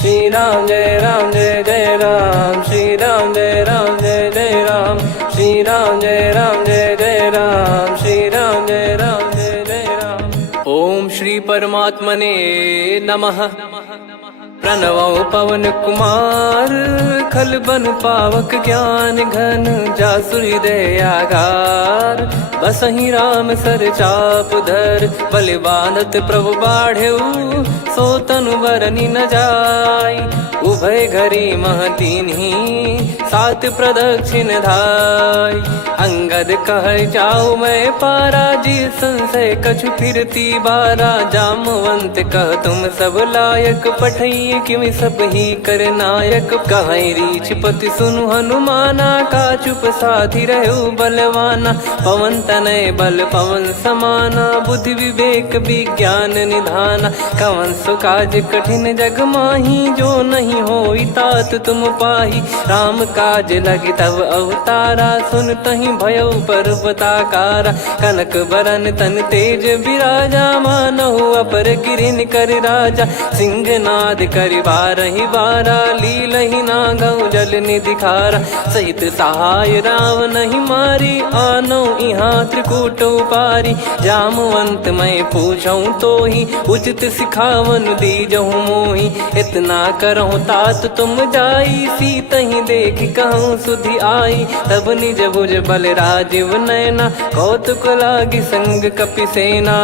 श्री राम जय जय राम, श्री राम जय जय राम, श्री राम जय जय राम, श्री राम जय जय राम। ओम श्री परमात्मने नमः। प्रणवो पवन कुमार, खल बन पावक ज्ञान घन, जासु हृदय आगार। बसहि राम सर चाप धर, बलि बांधत प्रभु बाढ़ेऊ, सो तनु बरनि न जाय। उभय घरी महतीन्ही, सात प्रदक्षिण धाय। अंगद कह जाऊ मैं पारा, जी संशय कछु फिरती बारा। जामवंत कह तुम सब लायक, पठई किमि सब ही कर नायक। कहीं रीछ पति सुनु हनुमाना, का चुप साधि रहु बलवाना। पवन तनय बल पवन समाना, बुद्धि विवेक विज्ञान निधाना। कवन सो काज कठिन जग माही, जो नहीं होई तात तुम पाही। राम काज लगी तब अवतारा, सुन तहि भयउ पर्वताकारा। कनक बरन तन तेज बिराजा, मानहु अपर गिरिन कर राजा। सिंहनाद करि बारहि बारा, लीलहि नागौ जल निधि खारा। सहित सहाय राम नहीं मारी, आनो इहाँ त्रिकूट उपारी। जामवंत मैं पूछऊँ तोहि, उचित सिखावन दीजहु मोहि। इतना करहु तात तुम जाई, सीतहि देख कहूँ सुधि आई। तब निज भुज बल राजीव नयना, कौतुक लागी संग कपिसेना।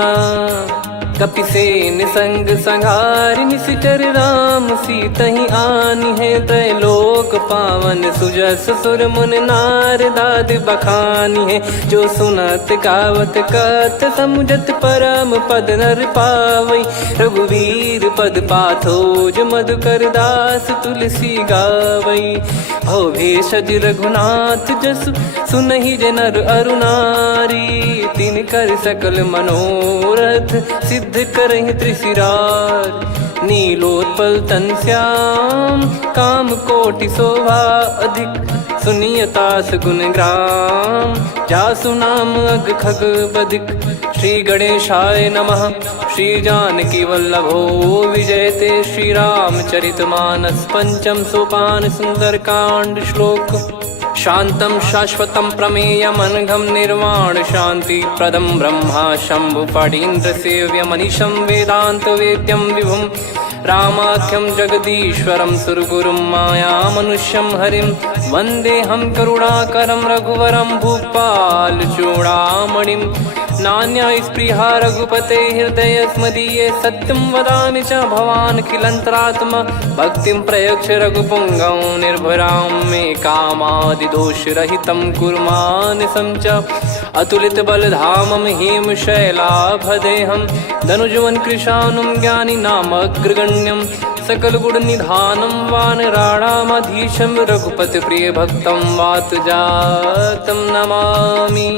कपिसेन संग संघारि, निशिचर राम सीतहि आनी है। त्रैलोक पावन सुजस सुर मुन नार, दाद बखानी है। जो सुनत गावत कथ, समुझत परम पद नर पावई। रघुवीर पद पाथोज, मधुकर दास तुलसी गावई। भव भेषज रघुनाथ जसु, सुनहि जे नर अरु नारी। तिन कर सकल मनोरथ, सिद्ध करहि त्रिशिरार। नीलोत्पल तन श्याम, काम कोटि शोभा अधिक। सुनियतास गुण ग्राम, जासु नाम अग खग बदिक। श्री गणेशाय नमः। श्री जानकी वल्लभो विजयते, श्री रामचरित मानस। पंचम सोपान सुंदर कांड श्लोक। शांतं शाश्वतं प्रमेयमनघं, निर्वाण शांति प्रदं ब्रह्मा शंभु फणीन्द्र सेव्यमनिशं। वेदांत वेद्यं विभुं रामाख्यं जगदीश्वरं, सुरगुरुं माया मनुष्यं हरिं। वन्देऽहं करुणाकरं रघुवरं, भूपाल चूडामणिं। नान्या स्पृहा रघुपते हृदय स्मदीये, सत्यं वदामि च भवान् खिलन्तरात्मा। भक्तिं प्रयच्छ रघुपुङ्गं, निर्भरां मे कामादिदोषरहितं कुर्मानिसं च। अतुलित बलधामं हेमशैलाभदेहं, धनुजवन कृशानुं ज्ञानी नामग्रगण्यं। सकल गुण निधानं वानराणामधीशं, रघुपति प्रिय भक्तं वातजातं नमामि।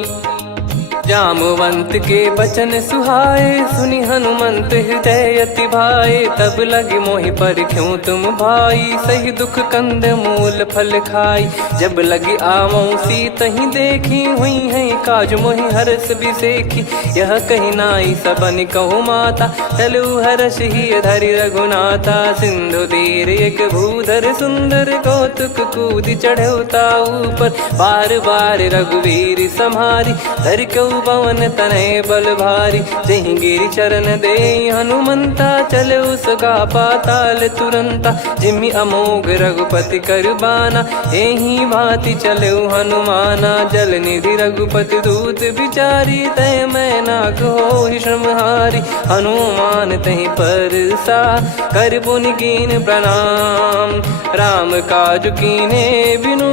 जामवंत के बचन सुहाए, सुनि हनुमंत हृदय अति भाए। तब लगे मोहि पर क्यों तुम भाई, सही दुख कंद मूल फल खाई। जब लगे आवऊं सीतहि देखी, हुई है काज मोहि हरस बिसेखी। यह कही नाई सबन कहु माता, चलु हरष ही धरि रघुनाथा। सिंधु तीर एक भूधर सुंदर, कौतुक कूद चढ़ौता ऊपर। बार बार रघुवीर सम्हारी, धर कऊ पवन तनय बल भारी। जहि गिरि चरण दे हनुमंता, चले उसका पाताल तुरंता। जिमि अमोघ रघुपति कर बाना, एहि भांति चले हनुमाना। जल निधि रघुपति दूत बिचारी, तय मैं नाग होहि श्रमहारी। हनुमान तहि परसा, कर पुनि कीन प्रणाम। राम काज कीने बिनु,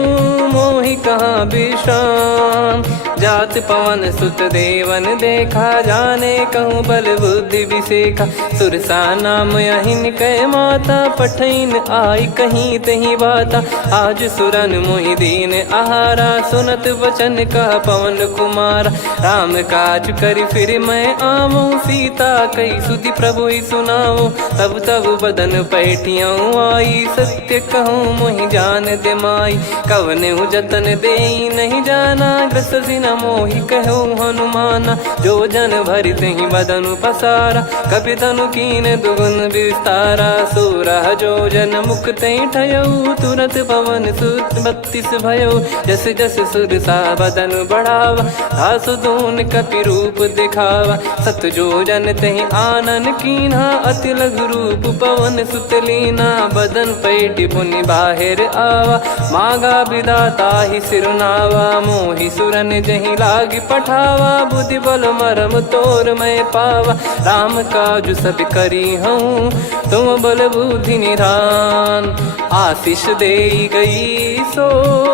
मोहि कहाँ विश्राम। जात पवन सुत देवन देखा, जाने कहूँ बल बुद्धि विसेखा। सुरसा नाम अहिन कै माता, पठैन आई कहीं तही बाता। आज सुरन मोहि दीन आहारा, सुनत वचन कह पवन कुमारा। राम काज करि फिर मैं आवऊं, सीता कई सुधि प्रभु ही सुनाओ। तब तब बदन पैठियाँ आई, सत्य कहूँ मोहि जान दे माई। कवने जतन दे नहीं जाना, ग्रसि न मोहि कहो हनुमाना। जो जन भरि तेहि बदनु पसारा, कपि तनु कीन दुगुन विस्तारा। सोरह जो जन मुख तेहि ठयऊ, तुरत पवन सुत 32 भयऊ। जस जस सुरसा बदन बढ़ावा, आसु दून कपि रूप दिखावा। सत जो जन तेहि आनन कीन्हा, अति लघु रूप पवन सुत लीना। बदन पैटि पुनि बाहिर आवा, मागा विधाता ही सिरुनावा। मोहि सुरन जहि लागी पठावा, बुद्धि बल मरम तोर मैं पावा। राम काजु सब करी हूँ, तुम बल बुद्धि निधान। आशीष देई गई सो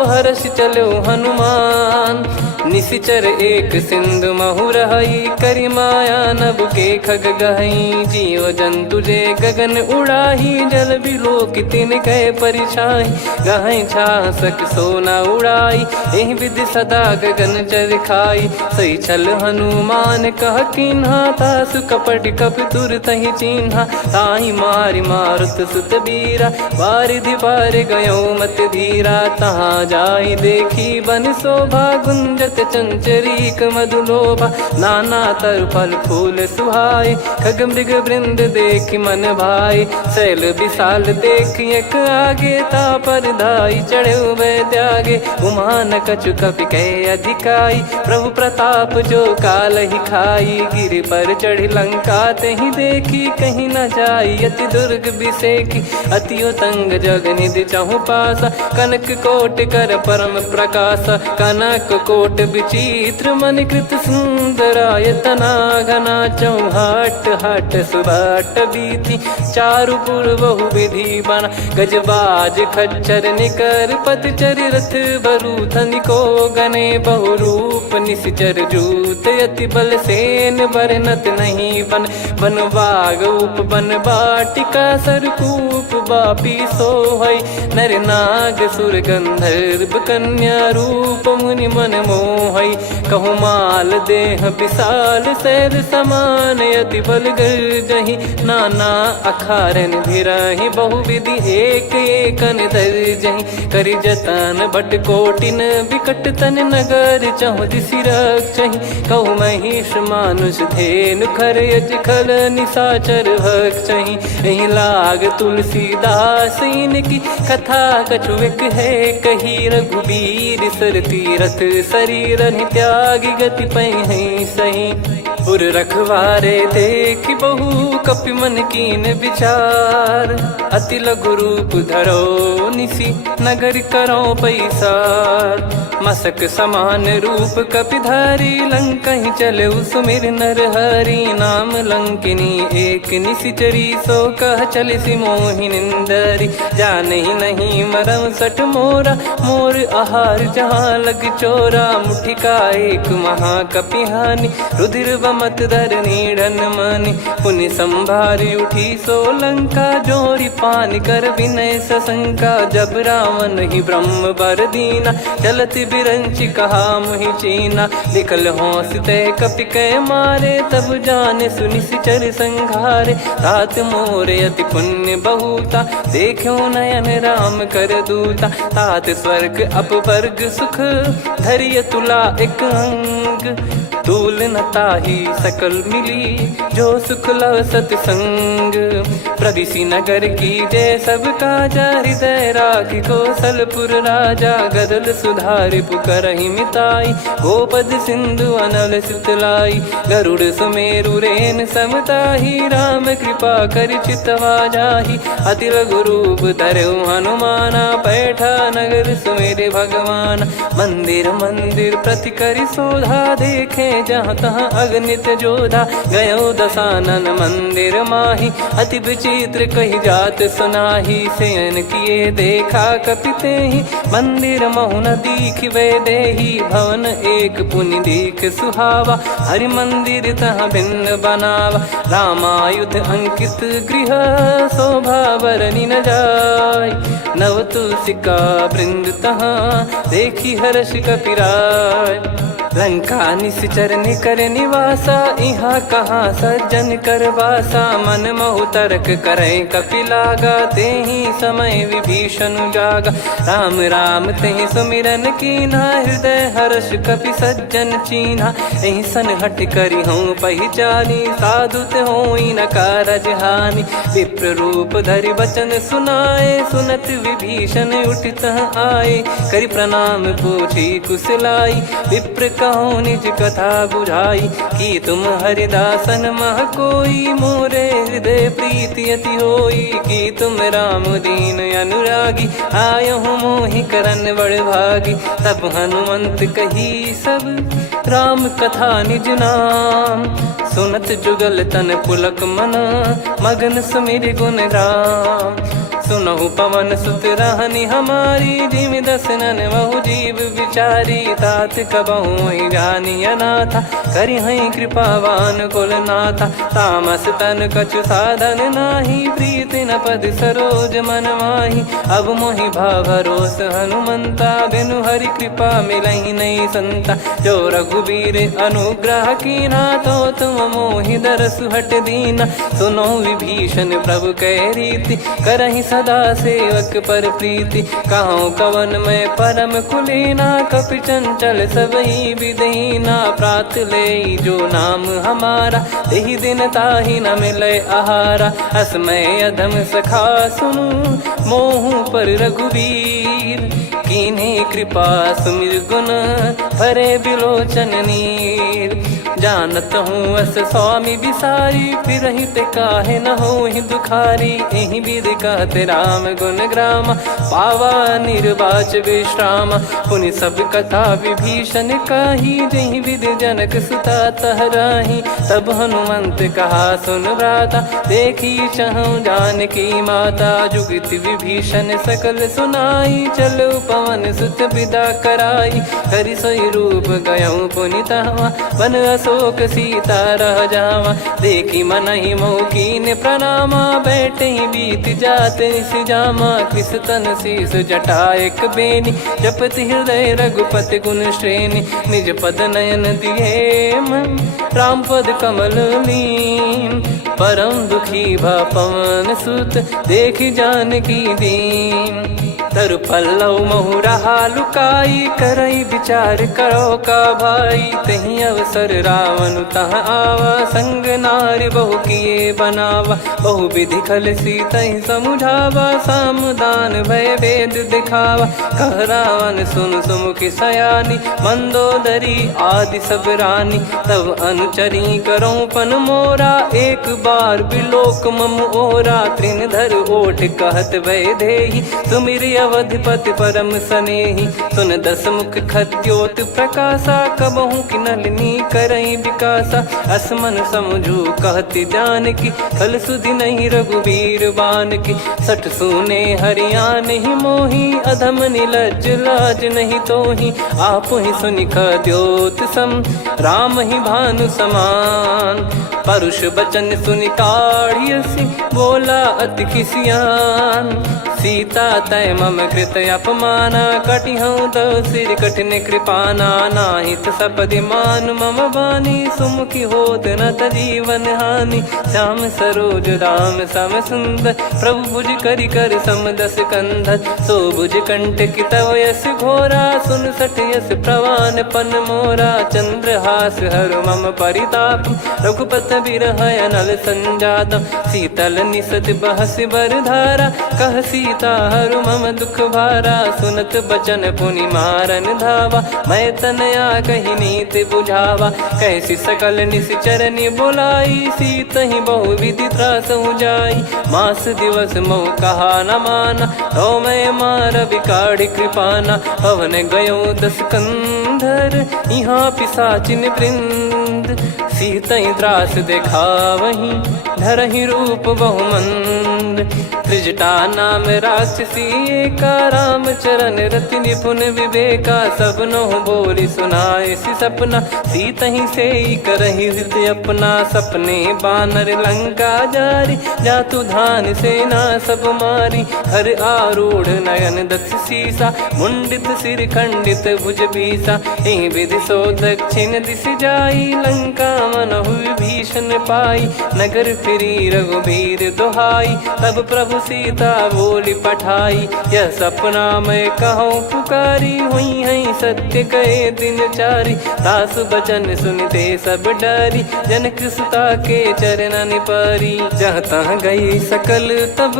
हर्ष चलो हनुमान। निशिचर एक सिंधु महु रहई, करी माया नभ के खग गहई। जीव जंतु जे गगन उड़ाही, जल बिलोक तिन कह परिछाई। गहई छासक सोना उड़ाई, एहि विधि सदा गगन चर खाई। सही छल हनुमान कह कीन्हा, तासु कपट कप तुर तहि चिन्हा। ताहि मारि मारुत सुत बीरा, वारिधि पार गयो मत धीरा। तहाँ जाई देखी बन शोभा, गुंजत चंचरीक मधुलोभा। नाना तर फल फूल सुहाए, खग मृग वृंद देख मन भाई। शैल विशाल देख एक आगे, तापर धाई चढ़े वै त्यागे। उमान कछु कपि कह अधिकाई, प्रभु प्रताप जो काल ही खाई। गिर पर चढ़ी लंका तेहि देखी, कहीं न जाई अति दुर्ग बिसेकी। अति उतंग जग निधि चहु पासा, कनक कोट कर परम प्रकाश। कनक कोट विचित्र मन कृत सुंदरायतना। घना चौहाट हाट सुबाट बीती, चारु पुर बहु विधि बना। गजबाज खच्चर निकर पतचर, रथ बरु धनिको गने। बहु रूप निशिचर जूत, अति बल सेन बरनत नहीं बन। बन बाग उप बन बाटिका, सरकूप बापी सोहई। नर नाग सुर गंधर्व कन्या, रूप मुनि मन मोहई। कहु माल देह विशाल, शैल समान अति बल गर्जहि। नाना अखारन भिरहि, बहु विधि एक एकन दर्जहि। करि जतन बट कोटिन, बिकट तन नगर चहु दिसि रक्षहि। कहु महिष मानुष धेनु, खर यज खल निशाचर भक्षहि। एहि लाग तुलसीदास इनकी, कथा कछु एक है कही। रघुबीर सर तीरथ शरीर, त्यागी गति पै सही। पुर रखवारे देख बहु, कपि मन कीन विचार। अति लघु रूप धरो निसी, नगर करो पैसार। मसक समान रूप कपि धारी, लंकहि चले सुमिर नर हरि। नाम लंकिनी एक निशिचरी, सो कह चलिसि मोहि निंदरी। जानहि नहीं मरम सठ मोरा, मोर आहार जहाँ लग चोरा। मुठिका एक महाकपिहानि, रुधिर बमत धरनी ढन मानि। पुनि संभारी उठी सो लंका, जोरी पान कर विनय सशंका। जब रावण ही ब्रह्म बर दीना, चलत बिरंचि कहा मुहि चीना। लिखल होंस ते कपि कै मारे, तब जाने सुनि सिचर संघारे। तात मोरे अति पुण्य बहुता, देखो नयन राम कर दूता। तात स्वर्ग अपवर्ग सुख, धरिय तुला एक अंग। तूल न ताहि सकल मिली, जो सुख लव सतसंग। प्रविशि नगर की जय सब काजा, हृदय राखि कौशलपुर राजा। गदल सुधारि पुकरहि मिताई, गोपद सिंधु अनल सितलाई। गरुड़ सुमेरु रेन समताहि, राम कृपा करि चितवा जाहि। अति लघु रूप धरऊ हनुमाना, पैठा नगर सुमेरे भगवान। मंदिर मंदिर प्रति करि शोधा, देखे जहाँ तहाँ अगणित जोधा। गयो दशानन मंदिर माही, अति विचित्र कही जात सुनाही। शयन किए देखा कपि तेहि, मंदिर महु न दीख वे देही। भवन एक पुनि दीख सुहावा, हरि मंदिर तहाँ भिन्न बनावा। रामायुध अंकित गृह, शोभा बरनि न जाय। नव तुलसी का वृंद तहाँ, देखी हर्ष कपिराय। लंका निश्चर निकर निवासा, इहाँ कहाँ सज्जन कर वासा। मन महु तर्क करे कपिलागा, तेहि समय विभीषण जागा। राम राम तेहि सुमिरन कीन्हा, हृदय हर्ष कपि सज्जन चीन्हा। एहि सन हट करि हूँ पहिचानी, साधु ते होई न कारज हानि। विप्र रूप धरि वचन सुनाए, सुनत विभीषण उठित आए। करि प्रणाम पूछी कुशलाई, विप्र कहो निज कथा बुझाई। कि तुम हरिदासन मह कोई, मोरे हृदय प्रीति अति होई। कि तुम राम दीन अनुरागी, आयहु मोहि करन बड़ भागी। तब हनुमंत कही सब राम कथा निज नाम, सुनत जुगल तन पुलक मना, मगन सुमिर गुण राम। सुनहु पवन सुत रहनी हमारी, जिमि दसनन महु जीव विचारी। तात कबहु ही जानी अनाथा, करि हई कृपावान कुल नाथा। तामस तन कछु साधन नाही, प्रीति न पद सरोज मन माही। अब मोहि भाव भरोस हनुमंता, बिनु हरि कृपा मिलहि नहीं संता। जो रघुबीर अनुग्रह कीन्हा, तो तुम मोहि दरसु हट दीना। सुनो विभीषण प्रभु कह रीति, करहि सदा सेवक पर प्रीति। कहूँ कवन में परम कुलीना, कपि चंचल सबही विदहीना। प्रात ले जो नाम हमारा, तेहि दिन ताहि न मिले आहारा। असमय अधम सखा सुनु, मोहु पर रघुवीर। कीन्ही कृपा सुमिर गुण, भरे बिलोचन नीर। जानत हूँ अस स्वामी बिसारी, फिरहि ते काहे न होहि दुखारी। एहि विधि कहते राम गुण ग्राम, पावा निर्वाच विश्राम। पुनि सब कथा विभीषण काही, जहि विधि जनक सुता तहराही। तब हनुमंत कहा सुन भ्राता, देखी चहु जानकी माता। जुगति विभीषण सकल सुनाई, चलो पवन सुत विदा कराई। करि सोई रूप गयऊँ पुनि तहवा, वन अशोक सीता रह जावा। देखी मनहि मोह कीन्ह प्रणामा, बैठे ही बीत जात निस जामा। कृस तन शीस जटा एक बेनी, जपति हृदय रघुपति गुण श्रेणी। निज पद नयन दिए मन, राम पद कमल लीन। परम दुखी भा पवन सुत, देखि जानकी दीन। तरु पल्लव महु रहा लुकाई, करई विचार करो का भाई। तहि अवसर रावण तह आवा, संग नारी बहु किए बनावा। बहु विधि खल सीतहि समुझावा, सामदान भय वेद दिखावा। कह रावण सुन सुमुखि सयानी, मंदोदरी आदि सब रानी। तब अनुचरी करो पन मोरा, एक बार बिलोक मम ओरा। तृण धर ओठ कहत भय देहि, सुमिर अवधिपति परम सनेहि। सुन दस मुख खद्योत प्रकाशा, कबहु कि नलिनी करई विकासा। असमन समझू कहति जानकी, खल सुधि नहीं रघुवीर बानकी। सठ सुने हरियाण ही मोही, अधम निलज्ज लाज नहीं तोही। आप ही सुनि खद्योत सम, राम ही भानु समान। परुष बचन सुनि काढ़ियसि, बोला अति किसियान। सीता तय मम कृत अपमाना, कटिहऊँ तव सिर कठिन कृपाना। नाहित सपदि मान मम बानी, सुमुखी होत न जीवन हानि। श्याम सरोज राम सम सुंदर, प्रभु भुज करि कर सम दस कंधर। सो भुज कंठ की तव यस घोरा, सुन सठ यस प्रवान पन मोरा। चंद्रहास हर मम परिताप, रघुपत बिरह अनल संजातम। शीतल निसत बहस बर धारा, कह सीता हरु मम दुख भारा। सुनत बचन पुनि मारन धावा, मैं तनया कही नीति बुझावा। कैसी सकल निश्चरनि बुलाई, सीतहि बहु विधि त्रासहु जाई। मास दिवस मोह कहा न माना, तो मैं मार बिकाढ़ि कृपाना। पवन गयो दस कंधर, यहाँ पिशाचिन वृंद। मंद, सीतई त्रास देखावहीं धरहि रूप बहुमंद। त्रिजटा नाम राक्षसी एका, राम चरण रति निपुण विवेका। सबनो बोली सुनाए सि सपना, सीतहि से करहि हृद अपना। सपने बानर लंका जारी, जातु धान सेना सब मारी। हर आरूढ़ नयन दक्ष सीसा, मुंडित सिर खंडित भुज बीसा। एहि विधि सो दक्षिण दिश जाई, लंका मनहु विभीषण पाई। नगर फिरी रघुबीर दुहाई, तब प्रभु सीता बोली पठाई। यह सपना मैं कहूँ पुकारी, हुई है सत्य कहे दिन चारी। दास बचन सुनते सब डरी, जनक सुता के चरण परी। जहाँ तहाँ गई सकल तब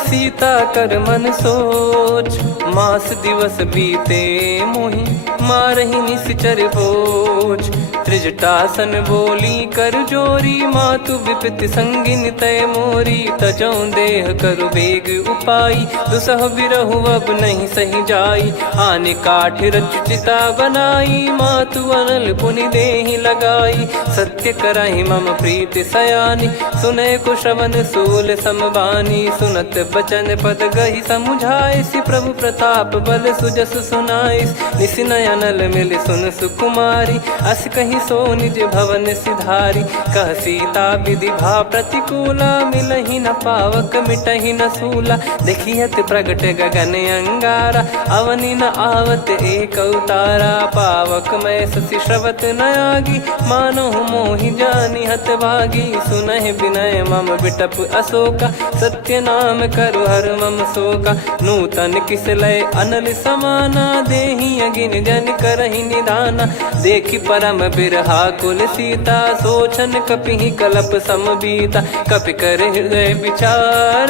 सीता कर मन सोच। मास दिवस बीते मोहि मारहि निश्चर बोझ। त्रिजटासन बोली कर जोरी, मातु विपत्ति संगिन तय मोरी। तजौ देह करु बेग उपाई, दुसह बिरहु अब नहीं सही जाई। आने काठ रचिता बनाई, मातु अनल पुनि देहि लगाई। सत्य करहि मम प्रीति सयानी, सुनय को श्रवण सूल समबानी। सुनत बचन पद गहि समुझाए, सि प्रभु प्रताप बल सुजस सुनाइस। निस नयनल मिल सुन सुकुमारी, अस कहि सो निज भवन सिधारी। कह सीता विधि भा प्रतिकूला, मिलहि न पावक मिटहि न सूला। देखियत प्रगट गगन अंगारा, अवनि न आवत एक अवतारा। पावक मैं शशि श्रवत न आगी, मानो मोहि जानि हत भागी। सुनहि विनय मम बिटप अशोका, सत्य नाम करु हर मम शोका। नूतन किस लय अनल समाना, देहि अगिन जन करहि निदाना। देखि परम बिरहा कुल सीता, सोचन कपिहि कलप समबीता। कपि कर हृदय विचार,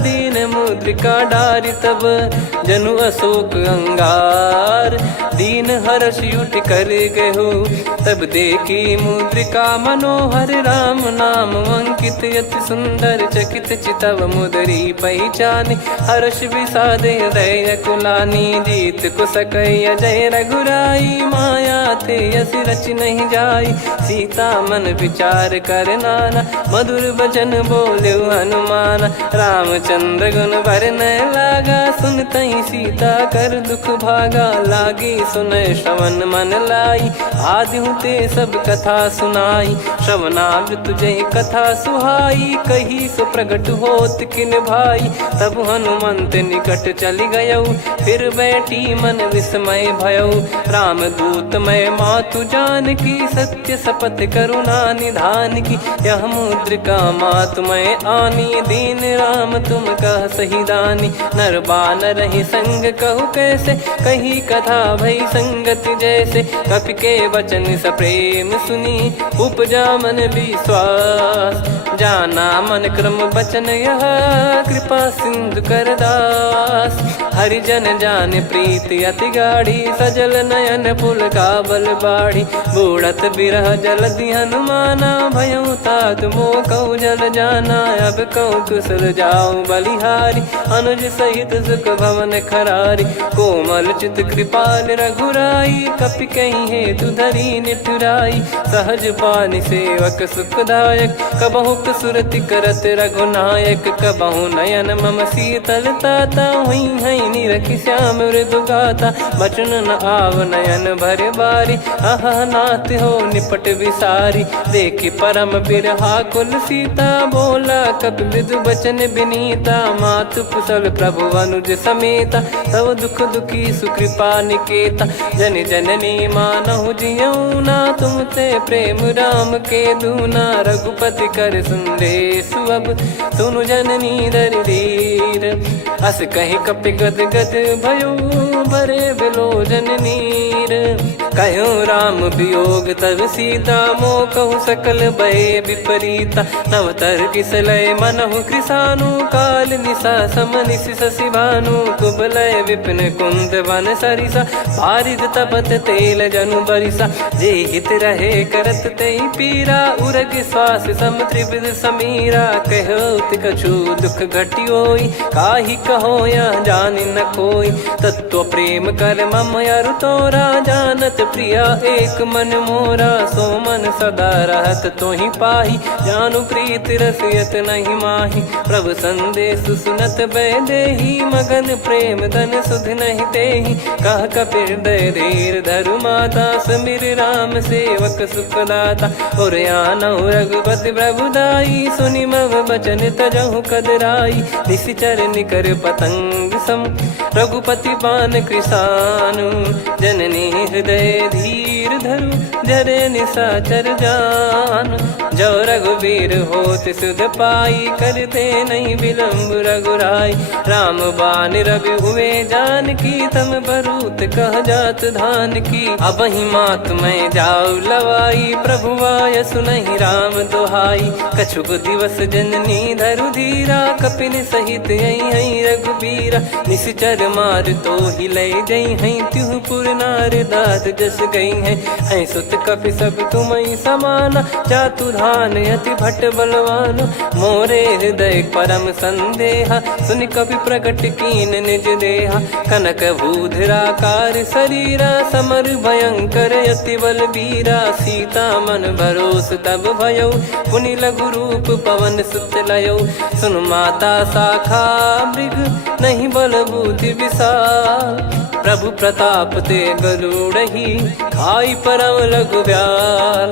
दीन मुद्रिका डारि तब जनु अशोक अंगार। दीन हर्ष उठ कर गहु, तब देखी मुद्रिका मनोहर। राम नाम अंकित अति सुंदर, चकित चितव मुदरी पहचान। हर्ष विषाद हृदय कुलानी, जीत को सकय जय रघुराई। माया थे यस रच नहीं जाई, सीता मन विचार कर नाना। मधुर बचन बोले हनुमान, रामचंद्र गुण बरनै लागा। सुनतहि सीता कर दुख भागा, लागी सुनय श्रवण मन लाई। आदि ते सब कथा सुनाई, श्रवणामृत जय कथा सुहाई। कही सो प्रगट होत किन भाई, तब हनुमंत निकट चली गयौ। फिर बैठी मन विस्मय भयौ, राम दूत मैं मातु जानकी। सत्य शपथ करुणा निधान की, यह मुद्रिका मातु मैं आनी। दीन राम तुम कह सही दानी, नर बानर ही संग कहु कैसे। कही कथा भई संगति जैसे, कपि के वचन सप्रेम सुनी। उपजा मन विश्वास, जाना मन क्रम बचन यह। कृपा सिंधु कर दास, हरिजन जान प्रीति अति गाढ़ी। सजल नयन पुल का बल बाढ़ी, बूढ़त बिरह जल दी हनुमाना। भयउ तात मोह कहु जल जाना, अब कहु कुशल जाऊं बलिहारी। अनुज सहित सुख भवन खरारी, कोमल चित कृपाल रघुराई। कपि कहीं हेतु धरी निठुराई, सहज पानि सेवक सुखदायक। कबहु सुरति करत रघुनायक, कबहु नयन मम शीतल ताता। हुई है निरखि श्याम मृदु गाता, बचन न आव नयन भर बारी। आहा नाथ हो निपट विसारी, देखि परम बिरहा कुल सीता। बोला कपि मृदु बचन बिनीता, मातु कुशल प्रभु अनुज समेता। तव दुख दुखी सुकृपा निकेता, जन जननी मानहु जियऊ ना। तुम ते प्रेम राम के दूना, रघुपति कर संदेश अब सुनु जननी दर धीर। अस कहि कपि गद गद भयो, भरे बिलोचन नीर। कहो राम वियोग तब सीता, मोह कहु सकल भय विपरीता। नवतर किसलय मनहु कृसानु, काल निशा समनिशि शशि भानु। कुबलय विपिन कुंद वन सरिसा, पारिद तपत तेल जनु बरिसा। जे हित रहे करत तेहि पीरा, उरग श्वास सम त्रिविध समीरा। कहो कछु दुख घटियोई, काहि कहो या जान न कोई। तत्व प्रेम कर मम अरु तोरा, जानत प्रिया एक मन मोरा। सो मन सदा रहत तो ही पाही, जानु प्रीत रसियत नहीं माही। प्रभु संदेश सुनत बैदेही, मगन प्रेम धन सुध नहीं तेही। कह कपिर दय धीर धरु माता, समिर राम सेवक सुखदाता। और आनौ रघुपति प्रभुदाई, सुनि मव बचन तजहु कदराई। निशिचर निकर पतंग सम, रघुपति पान कृसानु। जननी हृदय धीर धरु, जरे निशाचर जान। जो रघुवीर होत सुध पाई, करते नहीं विलम्ब रघुराई। राम बान रवि हुए जानकी, तम बरूत कह जात धान की। अब ही मात मैं जाऊ लवाई, प्रभु आय सुनहि राम दोहाई। कछुक दिवस जननी धरु धीरा, कपिन सहित यही रघुबीरा। निशिचर मार तो ही ले जई हैं, त्युह पुर नार दाद जस गई हैं। सुत कपि सब तुमहि समाना, जातु धान अति भट बलवान। मोरे हृदय परम संदेहा, सुनि कपि प्रकट कीन निज देहा। कनक भूधराकार शरीरा, समर भयंकर अति बलबीरा। सीता मन भरोस तब भयउ, पुनि लघु रूप पवन सुत लयउ। सुन माता शाखा मृग, नहीं बल बुद्धि विशाल। प्रभु प्रताप ते गरुड़ही, खाई परम लघु ब्याल।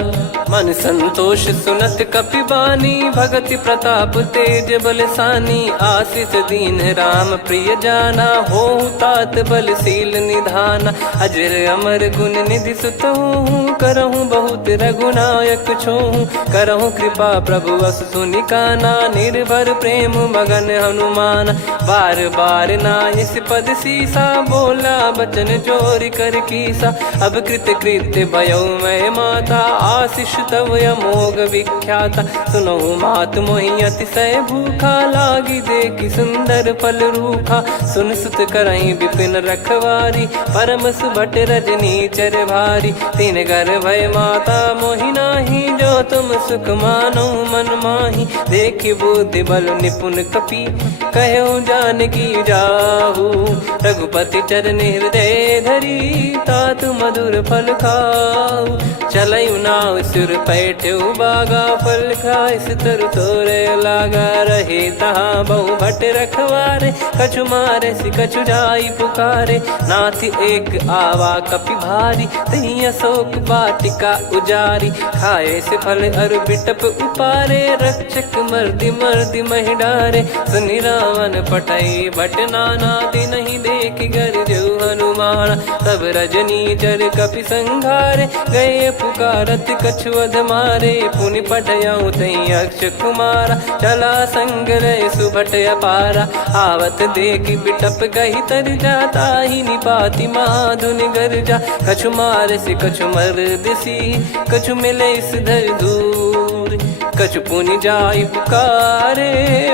मन संतोष सुनत कपि बानी, भगति प्रताप तेज बलसानी। आशीष दीन राम प्रिय जाना, होहु तात बलशील निधाना। अजर अमर गुण निधि सुतहु, करहु बहुत रघुनायक छोहु। करहु कृपा प्रभु अस सुनि काना, निर्भर प्रेम मगन हनुमान। बार बार नायस पद सीसा, बोला बचन चोरी कर कीसा। अब कृत कृत्य भयउ मैं माता, आशीष तव अमोघ विख्याता। सुनहु मात मोहि अतिशय भूखा, लागी देखि सुंदर फल रूखा। सुन सुत करहि विपिन रखवारी, परम सुभट रजनी चर भारी। तीन घर भय माता मोहि नाही, जो तुम सुख मानो मन माही। देखि बुद्धि बल निपुण कपि, कहु जानकी जाहु। रघुपति चरण हृदय धरी, तात मधुर फल खाऊ। चलयु नाव सुर पैठ्यु बागा, फल खाइस तरु तोरे लागा। रहे तहाँ बहु भट रखवारे, कछु मारे सि कछु जाई पुकारे। नाथ एक आवा कपि भारी, तही अशोक वाटिका उजारी। खाए से फल अरु बिटप उपारे, रक्षक मर्दि मर्दि महि डारे। सुनि रावण पटई भट नाना, तिनहि देखि गरजउ हनुमान। तब रजनी चर कपि संघारे, गए पुकारत कछु अध मारे। पुनि पठयउ तई अक्ष कुमारा, चला संग रहे सुभट अपारा। आवत देखि बिटप गही तर जाता, ही निपाति महाधुनि गर्जा। कछु मार से कछु मर्दिसी, कछु मिले इस धर दूर। कछु पुनि जाई पुकारे,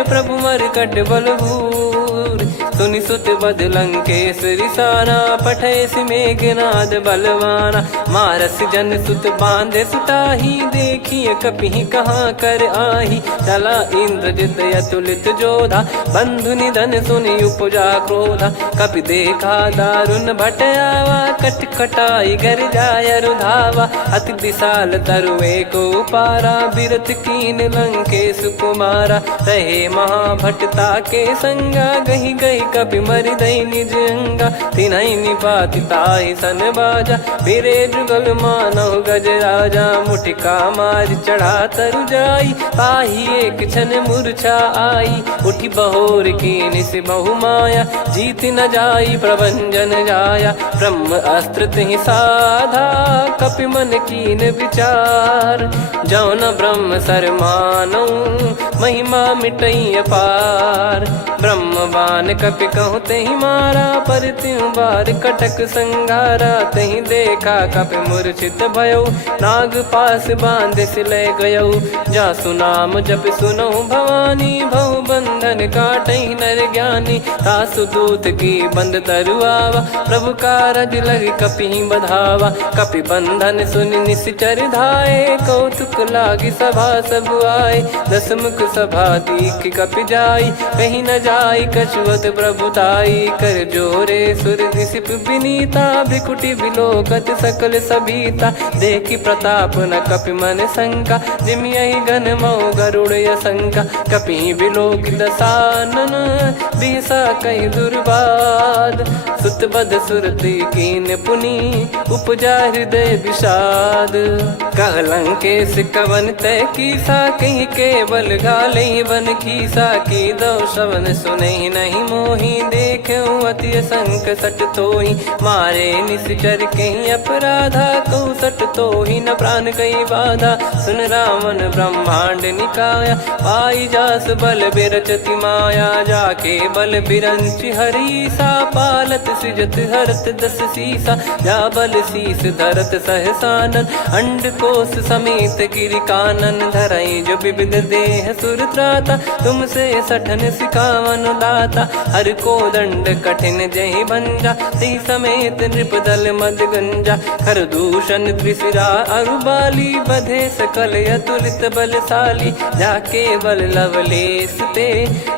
प्रभु मरकट बलभूर। सुनि सुत बद लंकेश्वरी साना, पठय मेघनाद बलवाना। मारस जन सुत बांधे सुताही, देखिए कपि कहाँ कर आही। चला इंद्रजित अतुलित जोधा, बंधु निधन सुनि उपजा क्रोधा। कपि देखा दारुण भट आवा, कट कटाई गर जाय रुधावा। अति विशाल तरुए को पारा, बिरत कीन लंकेश कुमारा। रहे महाभटता के संगा, गही गही कपि मरि दई निज अंगा। तिन्हि निपाति ताहि सन बाजा, फिरे जुगल मानव गज राजा। मुटिका मार चढ़ा तरु जाई, ताहि एक क्षण मूर्छा आई। उठि बहोर कीन से बहु माया, जीत न जाई प्रभंजन जाया। ब्रह्म अस्त्र तिहि साधा, कपि मन कीन विचार। जौ न ब्रह्म सर मानौ, महिमा मिटई अपार। ब्रह्म बान कपि कहु तहि मारा, पर त्यों बार कटक संगारा। तहि देखा कपि मूर्छित भयउ, नाग पास बांध सिले गयउ। जासु नाम जप सुनहु भवानी, भव बंधन काटहि नर ज्ञानी। तासु दूत की बंद तरुआवा, प्रभु कारज लग कपि बधावा। कपि बंधन सुनि निश्चर धाये, कौतुक लागी सभा सब आए। दस मुख सभा दीख कपि जाई, कहीं न जाई कछुवत प्रभुताई। कर जोरे सुर दिसिप विनीता, भ्रिकुटि बिलोकत सकल सबीता। देखि प्रताप न कपि मन शंका, जिमियहि गन मऊ गरुड़ असंका। कपि बिलोक दसानन, बिहसा कहि दुर्वाद। सुत बध सुरति कीन पुनि, उपजा हृदय विषाद। कहलंकेश कवन तय कीसा, कहीं केवल गाले बन खीसा। की दो श्रवण सुने नहीं मोही, देखे अति संक सट तोही। मारे निश्चर कहीं अपराधा, कहूँ सट तोही न प्राण कहीं बाधा। सुन रावण ब्रह्मांड निकाया, पाई जास बल बिरचति माया। जाके बल बिरंच हरीसा, पालत सृजत हरत दस सीसा। जा बल शीस धरत सहसानन, अंड कोश समेत गिरि कानन। धरई जो विविध देह सुर त्राता, तुमसे सठन सिखावन दाता। हर को दंड कठिन जहि भंजा, ती समेत नृप दल मद गंजा। खर दूषण त्रिशिरा अरुबाली, बधे सकल अतुलित बलशाली। जाके बल लवलेश ते,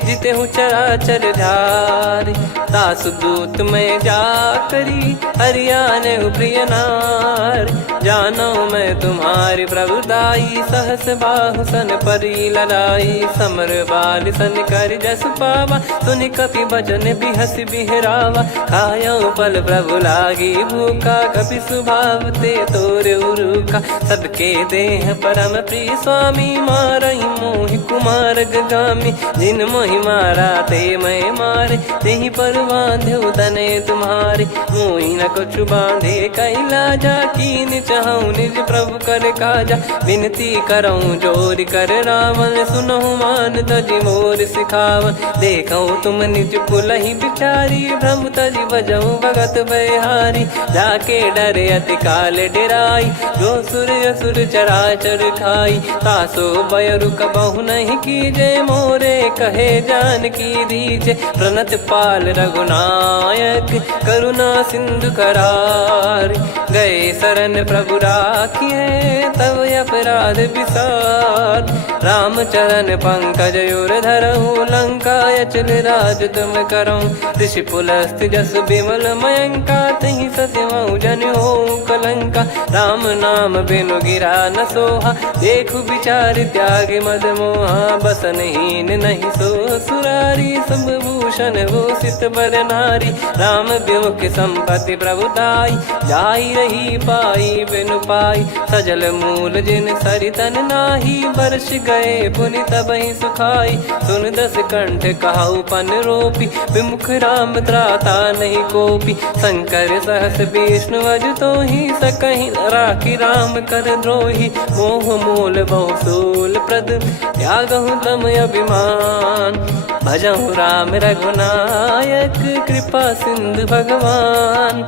जिते हूँ चराचर धारी। दास दूत में जा करी, हरियाने प्रिय नार। जानो मैं तुम्हारी प्रभुताई, सहस बाहु सन परी लड़ाई। समर बाल सन कर जस पावा, सुनि कपि भजन बिहस बिहरावा। खायो पल प्रभु लागी भूखा, कपि स्वभाव ते तोर उरुखा। सबके देह परम प्रिय स्वामी, मारई मोहि कुमार गगामी। जिन मोहि मारा ते मैं मारे, तेहि पर बांधो तने तुम्हारे। मोहि न कुछ बांधे कैलाजा, कीन चाहूँ निज प्रभु कर काजा। विनती करऊँ जोर कर रावण, सुनहु मान तजि मोर सिखावन। देखऊँ तुम निज पुलहि बिचारी, भ्रम तजि बजऊँ भगत बहारी। जाके डरे अति काल डेराई, जो सुर असुर चराचर खाई। तासो बयरु कबहु नहीं कीजे, मोरे कहे जान की दीजे। प्रणत पाल रघुनायक, करुणा सिंधु करार। गए शरण प्रभु राखिए, तब अपराध विसार। राम चरण पंकज उर धरऊँ, लंका अचल राज तुम करऊँ। ऋषि पुलस्त जस विमल मयंका, तहि सत्यमऊ जन हो कलंका। राम नाम बिनु गिरा न सोहा, देखु विचार त्याग मद मोहा। बसनहीन नहीं सो सुरारी, सब भूषण भूषित बर नारी। राम विमुख संपत्ति प्रभुताई, जाई रही पाई बिनु पाई। सजल मूल जिन सरितन नाही, वर्ष गए पुनि तबहि सुखाई। सुन दस कंठ कहाऊ पन रोपी, विमुख राम त्राता नहीं कोपी। शंकर सहस विष्णु अज तोहि, सकहि न राखी राम कर द्रोही। मोह मूल बहु सूल प्रद, त्यागहु तम अभिमान। भजहु राम रघुनायक, कृपा सिंधु भगवान।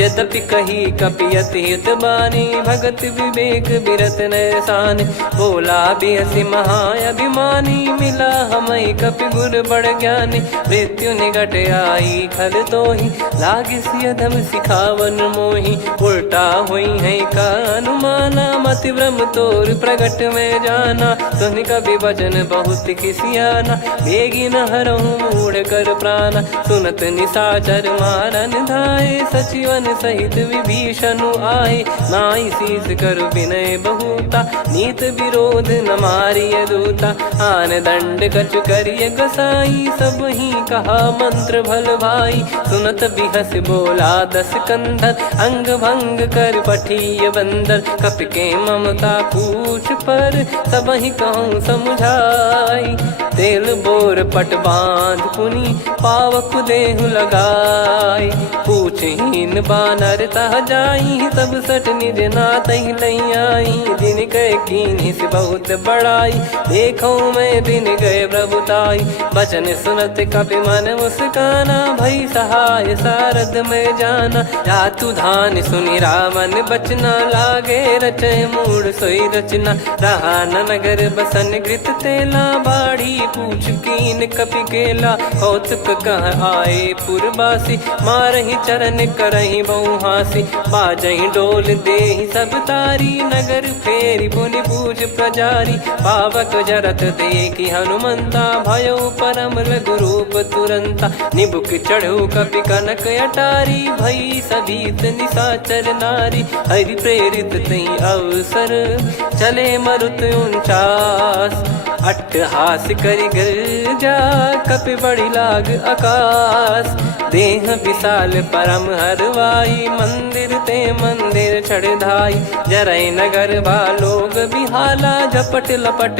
यद्यपि कही कपियति हित बानी, भगत विवेक बिरत नैसान। बोला बिहसि महाअभिमानी, मिला हमई कपि गुर बड़ ज्ञानी। मृत्यु निकट आई खल तोहि, लागिसि अधम सिखावन मोहि। उल्टा हुई है का अनुमाना, मति भ्रम तोर प्रगट में जाना। सुन कवि वचन बहुत खिसियाना, बेगी न हरहु मूढ़ कर प्राणा। सुनत निशाचर मारन धाये, सचिवन सहित विभीषणु आए। नाई शीस कर विनय बहुता, नीत विरोध न मारिय दूता। आन दंड कछु करिय गसाई, सब ही कहा मंत्र भल भाई। सुनत बिहस बोला दस कंधर, अंग भंग कर पठिय बंदर। कपि के ममता पूछ पर, सब ही कहूँ समुझाई। तेल बोर पट बांध पुनि, पावक देहु लगाई। पूछहीन बानर तह जाई, सब सट निज नातहि लई आई। दिन गए कीन्ही से बहुत बड़ाई, देखो मैं दिन गए प्रभुताई। बचन सुनत कपि मन मुस्काना, भई सहाय सारद में जाना। जातु धान सुनि रावण बचना, लागे रचय मूढ़ सोई रचना। रहा न नगर बसन घृत तेला, बाढ़ी पूछ कीन कपि केला कौतुक कह आए पुरबासी मारही चरण करही बहुहासी बाजही डोल देहि सब तारी नगर फेरी पुनि पूज प्रजारी पावक जरत देखी हनुमंता भयो परम लघु रूप तुरंता निबुक चढ़ू कपि कनक अटारी भई सभीत निशाचर नारी हरि प्रेरित तई अवसर चले मरुत 49 अट्टहास करि गिरजा कपि बड़ी लाग आकाश देह विशाल परम हरवाई मंदिर ते मंदिर चढ़ धाई जरई नगर बा लोग बिहाला झपट लपट